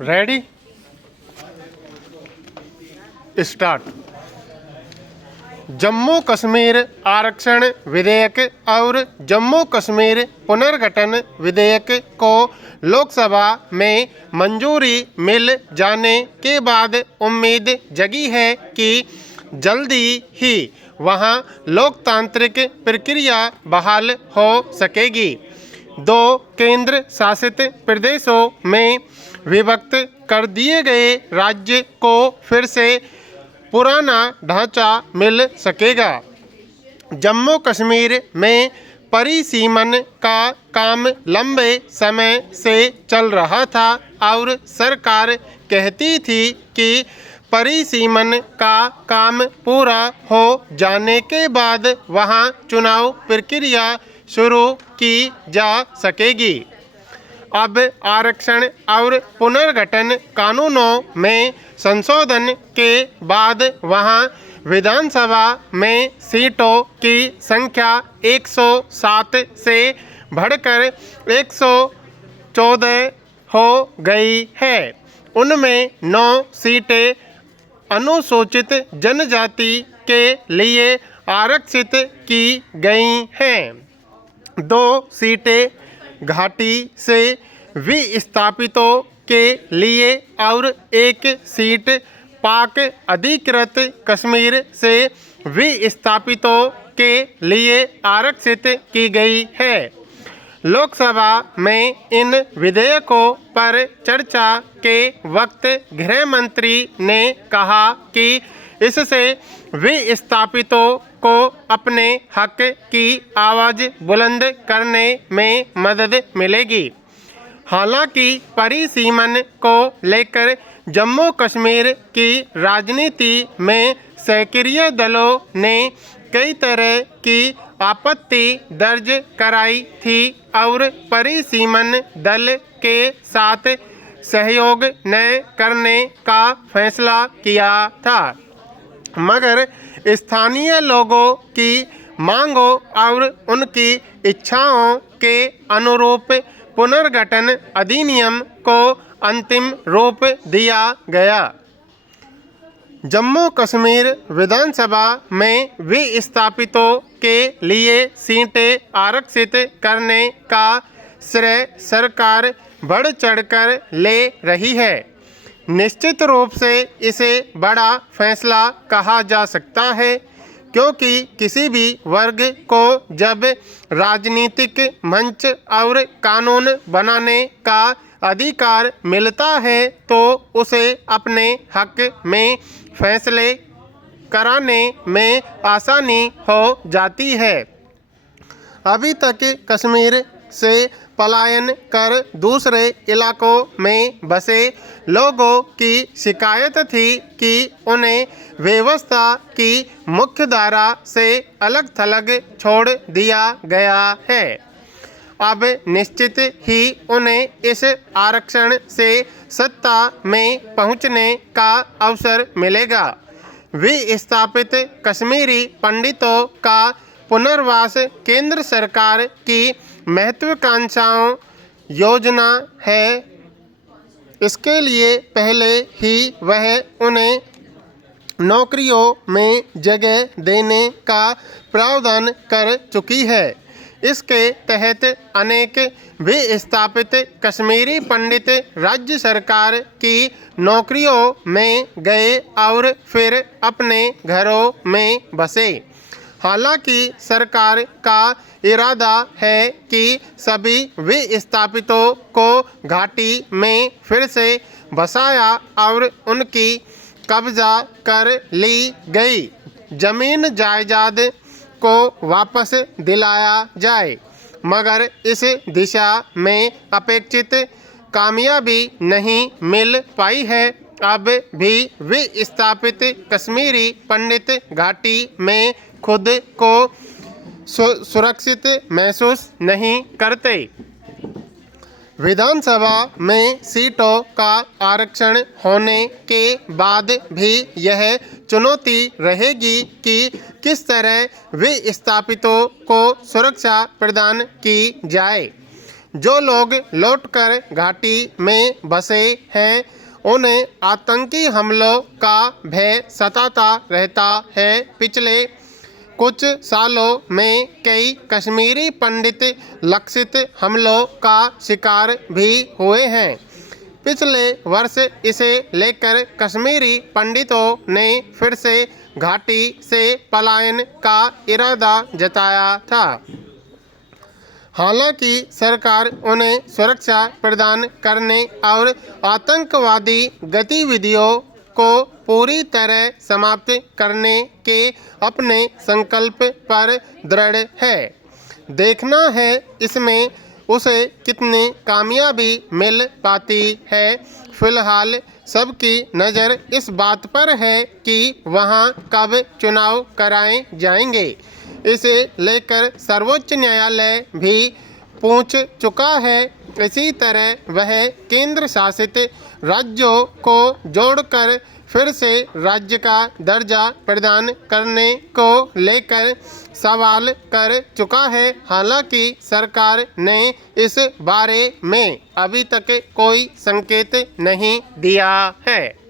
Ready start. Jammu Kashmir आरक्षण विधेयक और जम्मू कश्मीर पुनर्गठन विधेयक को लोकसभा में मंजूरी मिल जाने के बाद उम्मीद जगी है कि जल्दी ही वहां लोकतांत्रिक प्रक्रिया बहाल हो सकेगी। दो केंद्र शासित प्रदेशों में विभक्त कर दिए गए राज्य को फिर से पुराना ढांचा मिल सकेगा। जम्मू कश्मीर में परिसीमन का काम लंबे समय से चल रहा था और सरकार कहती थी कि परिसीमन का काम पूरा हो जाने के बाद वहां चुनाव प्रक्रिया शुरू की जा सकेगी। अब आरक्षण और पुनर्गठन कानूनों में संशोधन के बाद वहां विधानसभा में सीटों की संख्या 107 से बढ़कर 114 हो गई है। उनमें 9 सीटें अनुसूचित जनजाति के लिए आरक्षित की गई हैं। 2 सीटें घाटी से विस्थापितों के लिए और 1 सीट पाक अधिकृत कश्मीर से विस्थापितों के लिए आरक्षित की गई है। लोकसभा में इन विधेयकों पर चर्चा के वक्त गृह मंत्री ने कहा कि इससे विस्थापितों को अपने हक की आवाज़ बुलंद करने में मदद मिलेगी। हालांकि परिसीमन को लेकर जम्मू कश्मीर की राजनीति में सक्रिय दलों ने कई तरह की आपत्ति दर्ज कराई थी और परिसीमन दल के साथ सहयोग न करने का फैसला किया था, मगर स्थानीय लोगों की मांगों और उनकी इच्छाओं के अनुरूप पुनर्गठन अधिनियम को अंतिम रूप दिया गया। जम्मू कश्मीर विधानसभा में विस्थापितों के लिए सीटें आरक्षित करने का श्रेय सरकार बढ़ चढ़कर ले रही है। निश्चित रूप से इसे बड़ा फैसला कहा जा सकता है, क्योंकि किसी भी वर्ग को जब राजनीतिक मंच और कानून बनाने का अधिकार मिलता है तो उसे अपने हक में फैसले कराने में आसानी हो जाती है। अभी तक कश्मीर से पलायन कर दूसरे इलाकों में बसे लोगों की शिकायत थी कि उन्हें व्यवस्था की मुख्यधारा से अलग थलग छोड़ दिया गया है। अब निश्चित ही उन्हें इस आरक्षण से सत्ता में पहुंचने का अवसर मिलेगा। विस्थापित कश्मीरी पंडितों का पुनर्वास केंद्र सरकार की महत्वाकांक्षाओं योजना है। इसके लिए पहले ही वह उन्हें नौकरियों में जगह देने का प्रावधान कर चुकी है। इसके तहत अनेक विस्थापित कश्मीरी पंडित राज्य सरकार की नौकरियों में गए और फिर अपने घरों में बसे। हालांकि सरकार का इरादा है कि सभी विस्थापितों को घाटी में फिर से बसाया और उनकी कब्जा कर ली गई जमीन जायदाद को वापस दिलाया जाए, मगर इस दिशा में अपेक्षित कामयाबी नहीं मिल पाई है। अब भी विस्थापित कश्मीरी पंडित घाटी में खुद को सुरक्षित महसूस नहीं करते। विधानसभा में सीटों का आरक्षण होने के बाद भी यह चुनौती रहेगी कि किस तरह विस्थापितों को सुरक्षा प्रदान की जाए। जो लोग लौटकर घाटी में बसे हैं उन्हें आतंकी हमलों का भय सताता रहता है। पिछले कुछ सालों में कई कश्मीरी पंडित लक्षित हमलों का शिकार भी हुए हैं। पिछले वर्ष इसे लेकर कश्मीरी पंडितों ने फिर से घाटी से पलायन का इरादा जताया था। हालांकि सरकार उन्हें सुरक्षा प्रदान करने और आतंकवादी गतिविधियों को पूरी तरह समाप्त करने के अपने संकल्प पर दृढ़ है। देखना है इसमें उसे कितनी कामयाबी मिल पाती है। फिलहाल सबकी नज़र इस बात पर है कि वहां कब चुनाव कराए जाएंगे। इसे लेकर सर्वोच्च न्यायालय भी पूछ चुका है। इसी तरह वह केंद्र शासित राज्यों को जोड़कर फिर से राज्य का दर्जा प्रदान करने को लेकर सवाल कर चुका है। हालांकि सरकार ने इस बारे में अभी तक कोई संकेत नहीं दिया है।